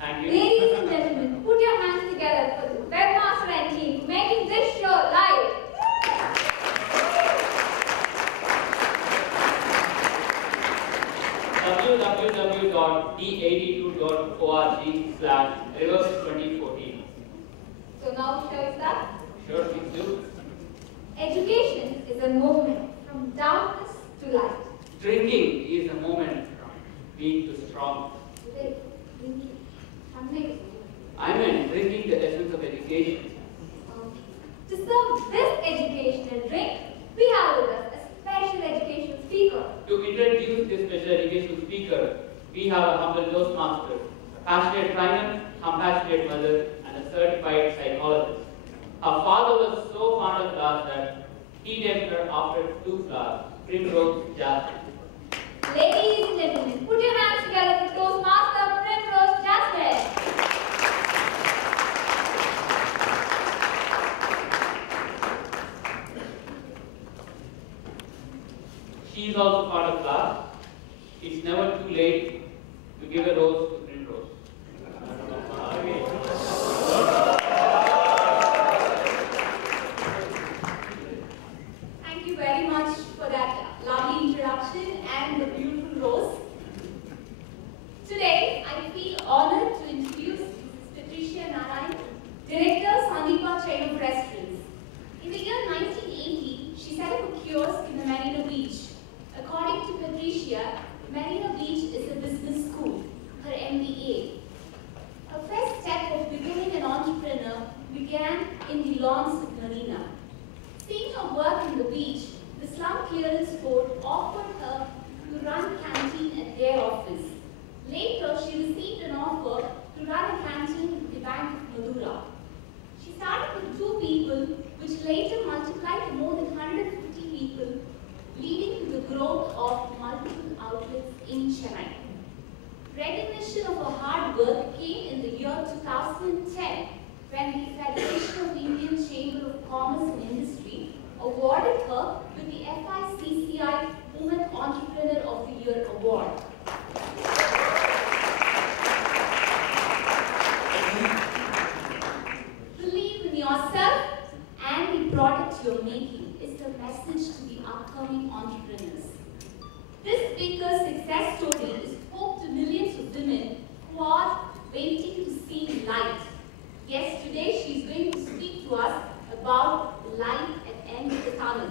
Thank you. Ladies and gentlemen, put your hands together for the webmaster and team for making this show live. www.d82.org/reverse2014. So now shall we start? Sure, please do. Education is a movement from darkness to light. Drinking is a moment from weak to strong. I meant drinking the essence of education. To serve this educational drink, we have with us a special educational speaker. To introduce this special educational speaker, we have a humble Toastmaster, a passionate trainer, compassionate mother, and a certified psychologist. Her father was so fond of flowers that he named her after 2 flowers, Primrose Jasmine. Ladies and gentlemen, put your hands together for Toastmaster Primrose Jasmine. She is also part of class. It's never too late to give a rose to Primrose. Thank you very much for that lovely introduction and the beautiful rose. Today, I feel honored to introduce Mrs. Patricia Narayan, Director, Sandeepa Chain of Restaurants. In the year 1980, she set up a kiosk in the Marina Beach. According to Patricia, Marina Beach is a business school, her MBA. Her first step of becoming an entrepreneur began in the lawns of Marina. Seeing her work in the beach, the slum clearance board offered her to run canteen at their office. Later, she received an offer to run a canteen at the Bank of Madura. She started with 2 people, which later multiplied to more than 150 people, leading to the growth of multiple outlets in Chennai. Recognition of her hard work came in the year 2010 when the Federation of Indian Chamber of Commerce and Industry awarded her with the FICCI Women Entrepreneur of the Year Award. Believe in yourself and the product you're making is the message to the upcoming entrepreneurs. This speaker's success story is hope to millions of women who are waiting to see light. Yes, today she's going to speak to us about light at the end of the tunnel.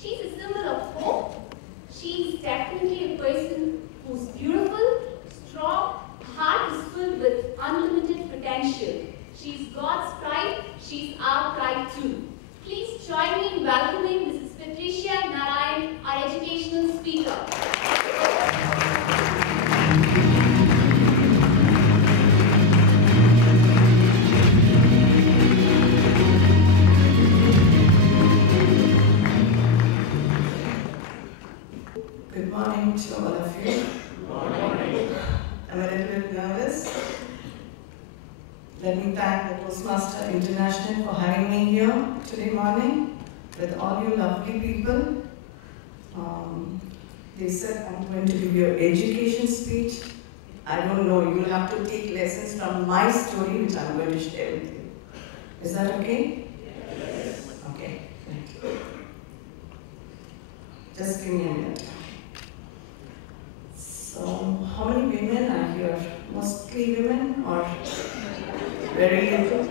She's a symbol of hope. She's definitely a person who's beautiful, strong, her heart is filled with unlimited potential. She's God's pride, she's our pride too. Please join me in welcoming Mrs. Patricia Narayan, our educational speaker. Good morning to all of you. Good morning. I'm a little bit nervous. Let me thank the Toastmaster International for having me here today morning with all you lovely people. They said I'm going to give you an education speech. I don't know, you'll have to take lessons from my story which I'm going to share with you. Is that okay? Yes. Okay, thank you. Just give me a minute. So, how many women are here? Mostly women or very little?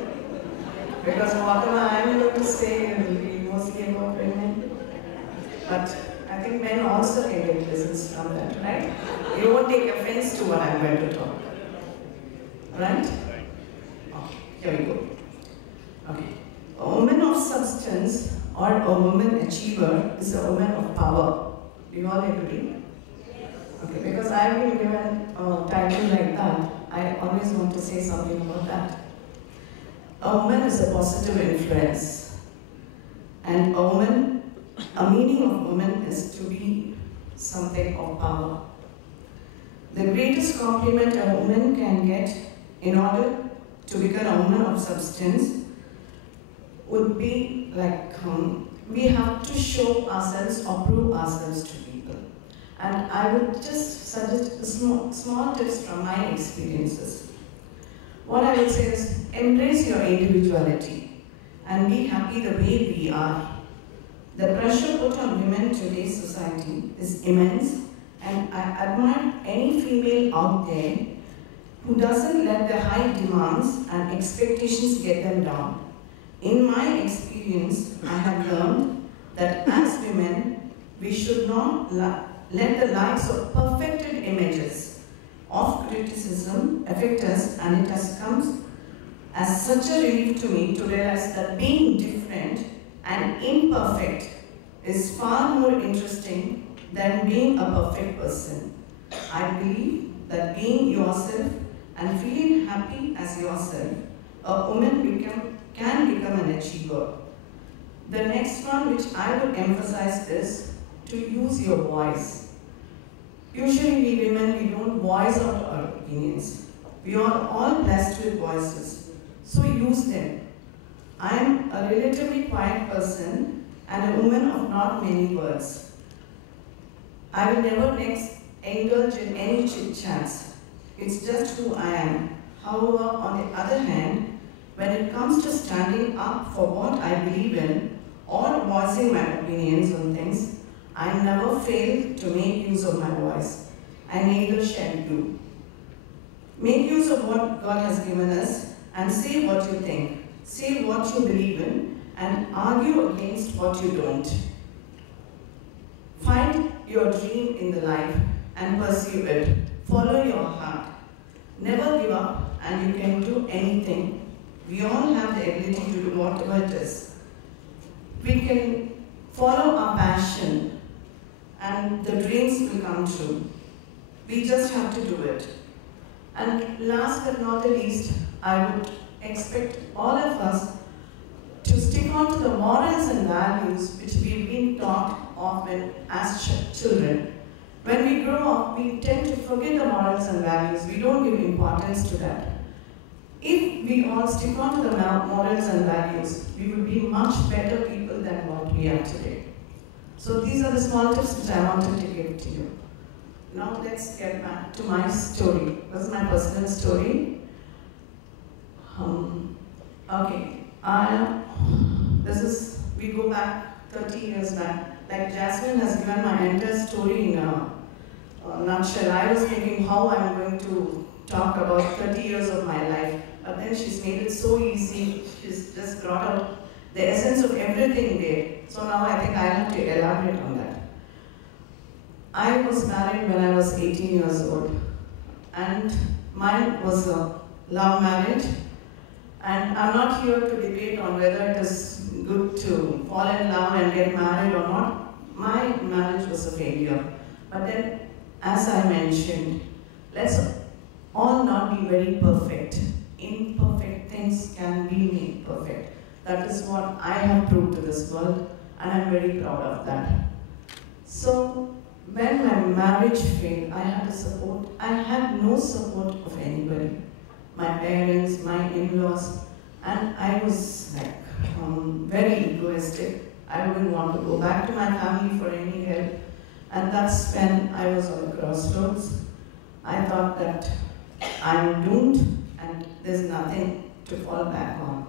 Because whatever I'm going to say will be mostly about women. But I think men also can get lessons from that, right? You won't take offense to what I'm going to talk. Right? Okay, here we go. Okay. A woman of substance or a woman achiever is a woman of power. Do you all agree? Okay, because I've been given a title like that, I always want to say something about that. A woman is a positive influence. And a meaning of woman is to be something of power. The greatest compliment a woman can get in order to become a woman of substance would be like, we have to show ourselves or prove ourselves to people. And I would just suggest small tips from my experiences. what I would say is embrace your individuality and be happy the way we are. The pressure put on women in today's society is immense, and I admire any female out there who doesn't let their high demands and expectations get them down. In my experience, I have learned that as women, we should not let the likes of perfected images of criticism affect us, and it has come as such a relief to me to realize that being different and imperfect is far more interesting than being a perfect person. I believe that being yourself and feeling happy as yourself, a woman can become an achiever. The next one which I would emphasize is to use your voice. Usually we women, we don't voice out our opinions. We are all blessed with voices, so use them. I am a relatively quiet person and a woman of not many words. I will never indulge in any chit-chats. It's just who I am. However, on the other hand, when it comes to standing up for what I believe in or voicing my opinions on things, I never fail to make use of my voice, and neither shall you. Make use of what God has given us and say what you think, say what you believe in, and argue against what you don't. Find your dream in the life and pursue it. Follow your heart. Never give up, and you can do anything. We all have the ability to do whatever it is. We can follow our passion, and the dreams will come true. We just have to do it. And last but not the least, I would expect all of us to stick on to the morals and values which we've been taught often as children. When we grow up, we tend to forget the morals and values. We don't give importance to that. If we all stick on to the morals and values, we will be much better people than what we are today. So these are the small tips which I wanted to give to you. Now let's get back to my story. This is my personal story. We go back 30 years back. Like Jasmine has given my entire story in a nutshell. I was thinking how I'm going to talk about 30 years of my life. But then she's made it so easy. She's just brought out the essence of everything there. So now I think I have to elaborate on that. I was married when I was 18 years old. And mine was a love marriage. And I'm not here to debate on whether it is good to fall in love and get married or not. My marriage was a failure. But then, as I mentioned, let's all not be very perfect. Imperfect things can be made perfect. That is what I have proved to this world, and I'm very proud of that. So, when my marriage failed, I had no support of anybody. My parents, my in-laws, and I was like very egoistic. I wouldn't want to go back to my family for any help. And that's when I was on the crossroads. I thought that I'm doomed and there's nothing to fall back on.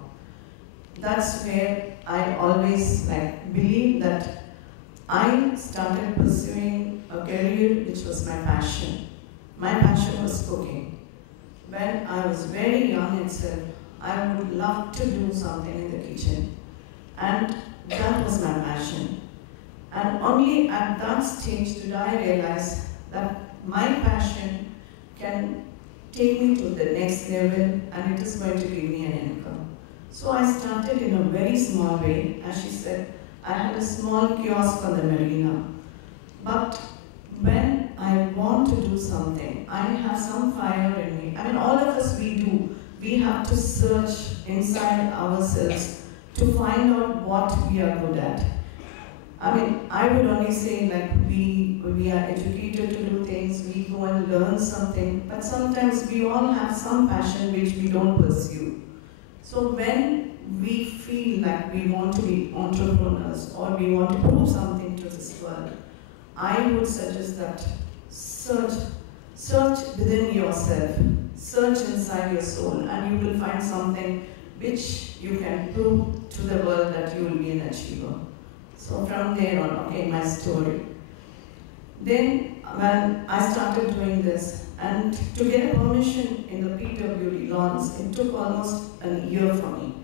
That's where I always believed that I started pursuing a career which was my passion. My passion was cooking. When I was very young itself, I would love to do something in the kitchen. And that was my passion. And only at that stage did I realize that my passion can take me to the next level and it is going to give me an income. So I started in a very small way. As she said, I had a small kiosk on the marina. But when I want to do something, I have some fire in me. I mean, all of us, we do. We have to search inside ourselves to find out what we are good at. I mean, I would only say we are educated to do things, we go and learn something, but sometimes we all have some passion which we don't pursue. So when we feel like we want to be entrepreneurs or we want to prove something to this world, I would suggest that search search within yourself, search inside your soul, and you will find something which you can prove to the world that you will be an achiever. So from there on, okay, my story. Then when I started doing this, and to get a permission in the PWD lawns, it took almost a year for me.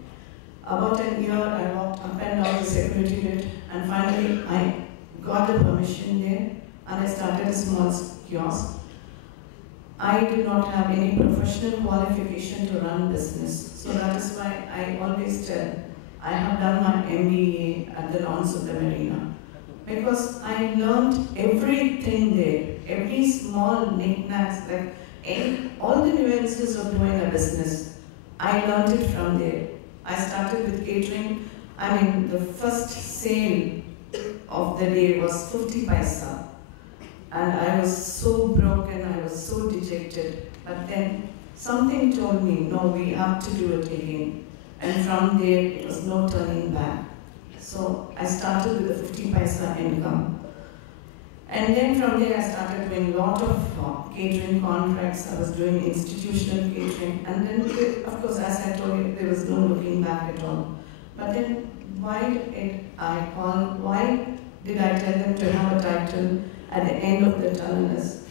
About a year, I walked up and down the secretariat, and finally I got the permission there, and I started a small kiosk. I did not have any professional qualification to run business, so that is why I always tell I have done my MBA at the lawns of the Marina, because I learned everything there, every small knickknacks, like all the nuances of doing a business. I learned it from there. I started with catering. I mean, the first sale of the day was 50 paisa. And I was so broken, I was so dejected. But then something told me, no, we have to do it again. And from there, it was no turning back. So I started with a 50 paisa income. And then from there, I started doing a lot of catering contracts. I was doing institutional catering. And then, of course, as I told you, there was no looking back at all. But then, why did I tell them to have a title at the end of the tunnel is,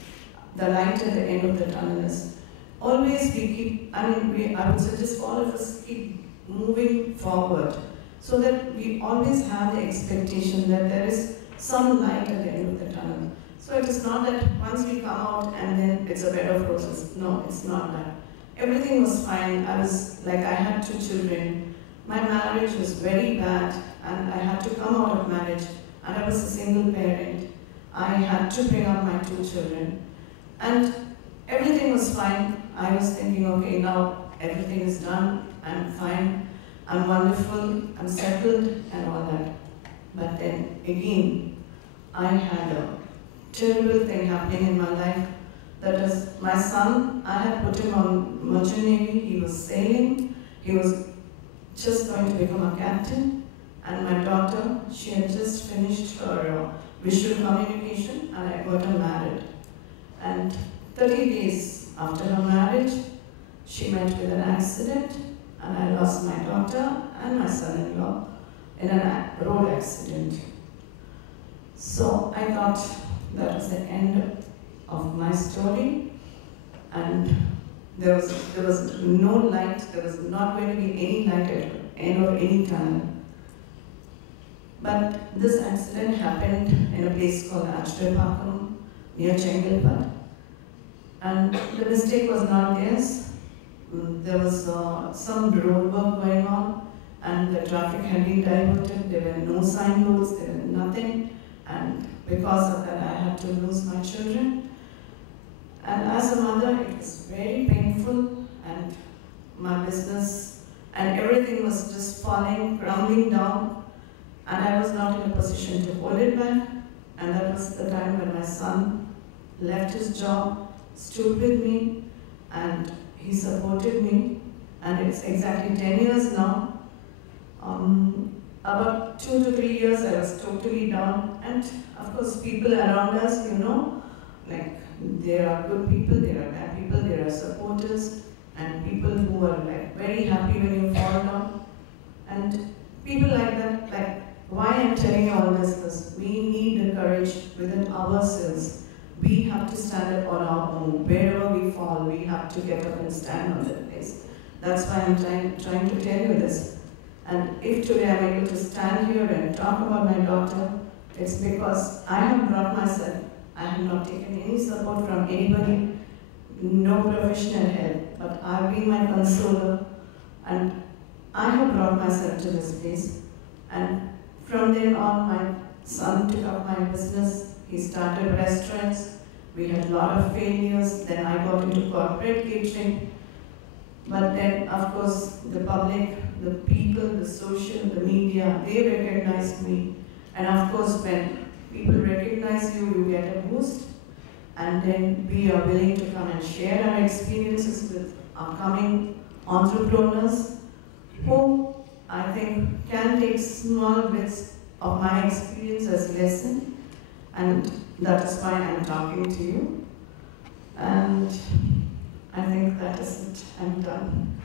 the light at the end of the tunnel is, always we keep, I would suggest all of us keep moving forward, so that we always have the expectation that there is some light at the end of the tunnel. So it is not that once we come out and then it's a bed of roses. No, it's not that. Everything was fine. I had 2 children. My marriage was very bad, and I had to come out of marriage, and I was a single parent. I had to bring up my 2 children. And everything was fine. I was thinking, okay, now everything is done. I'm fine. I'm wonderful. I'm settled and all that. But then again, I had a terrible thing happening in my life. That is, my son, I had put him on merchant navy. He was sailing. He was just going to become a captain. And my daughter, she had just finished her visual communication, and I got her married. And 30 days after her marriage, she met with an accident, and I lost my daughter and my son-in-law in a road accident. So I thought that was the end of my story, and there was no light. There was not going to be any light at the end of any tunnel. But this accident happened in a place called Achterpakam, near Chengalpad. And the mistake was not theirs. There was some road work going on, and the traffic had been diverted. There were no signboards, there was nothing. And because of that, I had to lose my children. And as a mother, it was very painful, and my business and everything was just falling, crumbling down. And I was not in a position to hold it back. And that was the time when my son left his job, stood with me, and he supported me. And it's exactly 10 years now. About 2 to 3 years, I was totally down. And of course, people around us, like there are good people, there are bad people, there are supporters, and people who are like very happy when you fall down. And people like that, like, why I'm telling you all this is, we need the courage within ourselves. We have to stand up on our own. Wherever we fall, we have to get up and stand on that place. That's why I'm trying to tell you this. And if today I'm able to stand here and talk about my daughter, it's because I have brought myself. I have not taken any support from anybody, no professional help, but I've been my consoler, and I have brought myself to this place. And from then on, my son took up my business. He started restaurants. We had a lot of failures. Then I got into corporate catering. But then, of course, the public, the people, the social, the media, they recognized me. And of course, when people recognize you, you get a boost. And then we are willing to come and share our experiences with upcoming entrepreneurs who I think can take small bits of my experience as lesson, and that is why I'm talking to you. And I think that is it. I'm done.